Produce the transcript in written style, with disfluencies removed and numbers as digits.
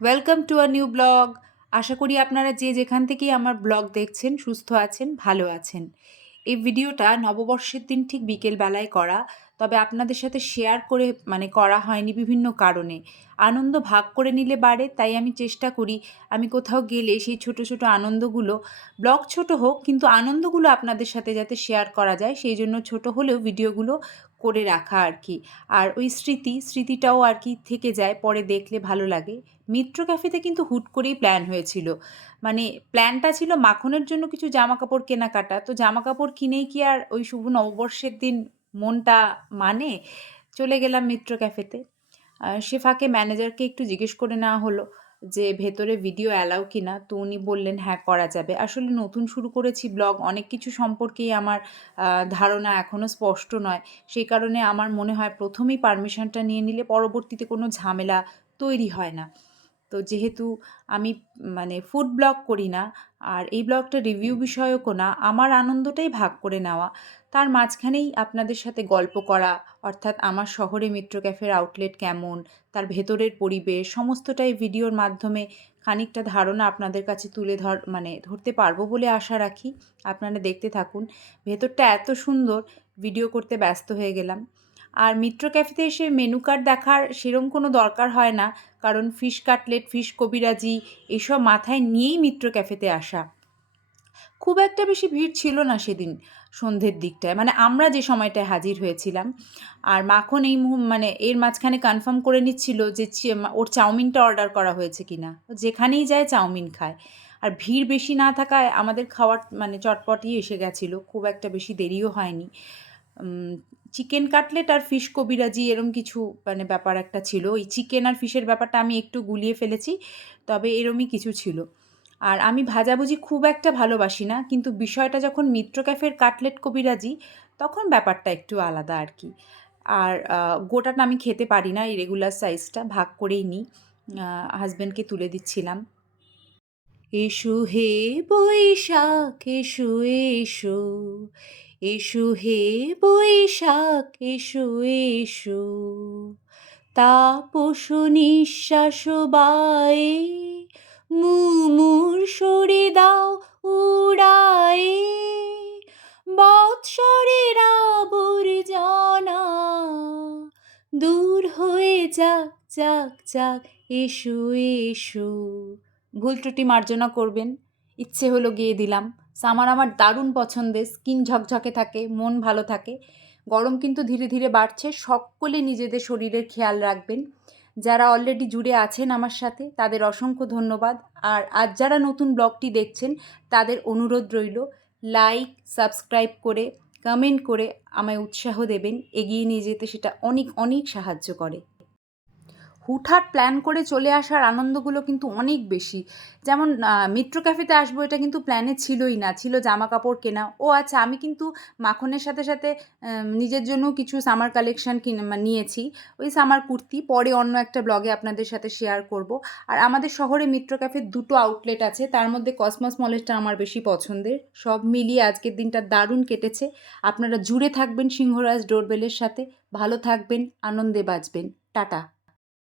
Welcome to a new blog. আশা করি আপনারা যে যেখান থেকেই আমার ব্লগ দেখছেন সুস্থ আছেন, ভালো আছেন। এই ভিডিওটা নববর্ষের দিন ঠিক বিকেলবেলায় করা, তবে আপনাদের সাথে শেয়ার করে করা হয়নি বিভিন্ন কারণে। আনন্দ ভাগ করে নিলে বাড়ে, তাই আমি চেষ্টা করি আমি কোথাও গেলে সেই ছোট ছোট আনন্দগুলো, ব্লগ ছোট হোক কিন্তু আনন্দগুলো আপনাদের সাথে যাতে শেয়ার করা যায় সেই জন্য ছোট হলেও ভিডিওগুলো করে রাখা আর কি। আর ওই স্মৃতিটাও আর কি থেকে যায়, পরে দেখলে ভালো লাগে। মিত্র ক্যাফেতে কিন্তু হুট করেই প্ল্যান হয়েছিল। প্ল্যানটা ছিল মাখনের জন্য কিছু জামাকাপড় কেনাকাটা। তো জামাকাপড় কিনেই কি আর ওই শুভ নববর্ষের দিন মনটা মানে? চলে গেলাম মিত্র ক্যাফেতে। সে ফাঁকে ম্যানেজারকে একটু জিজ্ঞেস করে নেওয়া হলো যে ভেতরে ভিডিও অ্যালাউ কিনা। তো উনি বললেন হ্যাঁ, করা যাবে। আসলে নতুন শুরু করেছি ব্লগ, অনেক কিছু সম্পর্কেই আমার ধারণা এখনও স্পষ্ট নয়। সেই কারণে আমার মনে হয় প্রথমেই পারমিশনটা নিয়ে নিলে পরবর্তীতে কোনো ঝামেলা তৈরি হয় না। তো যেহেতু আমি ফুড ব্লগ করি না, আর এই ব্লগটা রিভিউ বিষয়কও না, আমার আনন্দটাই ভাগ করে নেওয়া, তার মাঝখানেই আপনাদের সাথে গল্প করা, অর্থাৎ আমার শহরে মিত্র ক্যাফের আউটলেট কেমন, তার ভেতরের পরিবেশ সমস্তটাই ভিডিওর মাধ্যমে খানিকটা ধারণা আপনাদের কাছে তুলে ধরতে পারবো বলে আশা রাখি। আপনারা দেখতে থাকুন। ভেতরটা এত সুন্দর, ভিডিও করতে ব্যস্ত হয়ে গেলাম। আর মিত্র ক্যাফেতে এসে মেনু কার্ড দেখার সেরম কোনো দরকার হয় না, কারণ ফিশ কাটলেট, ফিশ কবিরাজি এসব মাথায় নিয়েই মিত্র ক্যাফেতে আসা। খুব একটা বেশি ভিড় ছিল না সেদিন সন্ধ্যের দিকটায়, আমরা যে সময়টায় হাজির হয়েছিলাম। আর মাখন এর মাঝখানে কনফার্ম করে নিচ্ছিল যে ওর চাউমিনটা অর্ডার করা হয়েছে কিনা। যেখানেই যায় চাউমিন খায়। আর ভিড় বেশি না থাকায় আমাদের খাওয়ার চটপটই এসে গেছিলো, খুব একটা বেশি দেরিও হয়নি। চিকেন কাটলেট আর ফিশ কবিরাজি এরম কিছু ব্যাপার একটা ছিল। ওই চিকেন আর ফিশের ব্যাপারটা আমি একটু গুলিয়ে ফেলেছি, তবে এরমই কিছু ছিল। আর আমি ভাজাভুজি খুব একটা ভালোবাসি না, কিন্তু বিষয়টা যখন মিত্র ক্যাফের কাটলেট কবিরাজি, তখন ব্যাপারটা একটু আলাদা আর কি। আর গোটাটা আমি খেতে পারি না, এই রেগুলার সাইজটা ভাগ করেই নিই। হাজব্যান্ডকে তুলে দিচ্ছিলাম। এসো হে বৈশাখ এসো এসো, এসো হে বৈশাখ এসো এসো, তাপস নিঃশ্বাস বায়ে মুমুর সরে দাও উড়ায়ে, বৎসরের আবর্জনা দূর হয়ে যাক যাক যাক, এসো এসো। ভুল ত্রুটি মার্জনা করবেন, ইচ্ছে হলো গেয়ে দিলাম। সামার আমার দারুণ পছন্দের, স্কিন ঝকঝকে থাকে, মন ভালো থাকে। গরম কিন্তু ধীরে ধীরে বাড়ছে, সকলে নিজেদের শরীরের খেয়াল রাখবেন। যারা অলরেডি জুড়ে আছেন আমার সাথে তাদের অসংখ্য ধন্যবাদ। আর আজ যারা নতুন ব্লগটি দেখছেন তাদের অনুরোধ রইল, লাইক সাবস্ক্রাইব করে কমেন্ট করে আমায় উৎসাহ দেবেন এগিয়ে নিয়ে যেতে, সেটা অনেক অনেক সাহায্য করে। হুটহাট প্ল্যান করে চলে আসার আনন্দগুলো কিন্তু অনেক বেশি। যেমন মিত্র ক্যাফেতে আসবো, এটা কিন্তু প্ল্যানে ছিলই না, ছিল জামা কাপড় কেনা। ও আচ্ছা, আমি কিন্তু মাখনের সাথে সাথে নিজের জন্য কিছু সামার কালেকশান নিয়েছি, ওই সামার কুর্তি, পরে অন্য একটা ব্লগে আপনাদের সাথে শেয়ার করব। আর আমাদের শহরে মিত্র ক্যাফের দুটো আউটলেট আছে, তার মধ্যে কসমস মলেরটা আমার বেশি পছন্দের। সব মিলিয়ে আজকের দিনটা দারুণ কেটেছে। আপনারা জুড়ে থাকবেন সিংহরাজ ডোরবেলের সাথে, ভালো থাকবেন, আনন্দে বাঁচবেন। টাটা।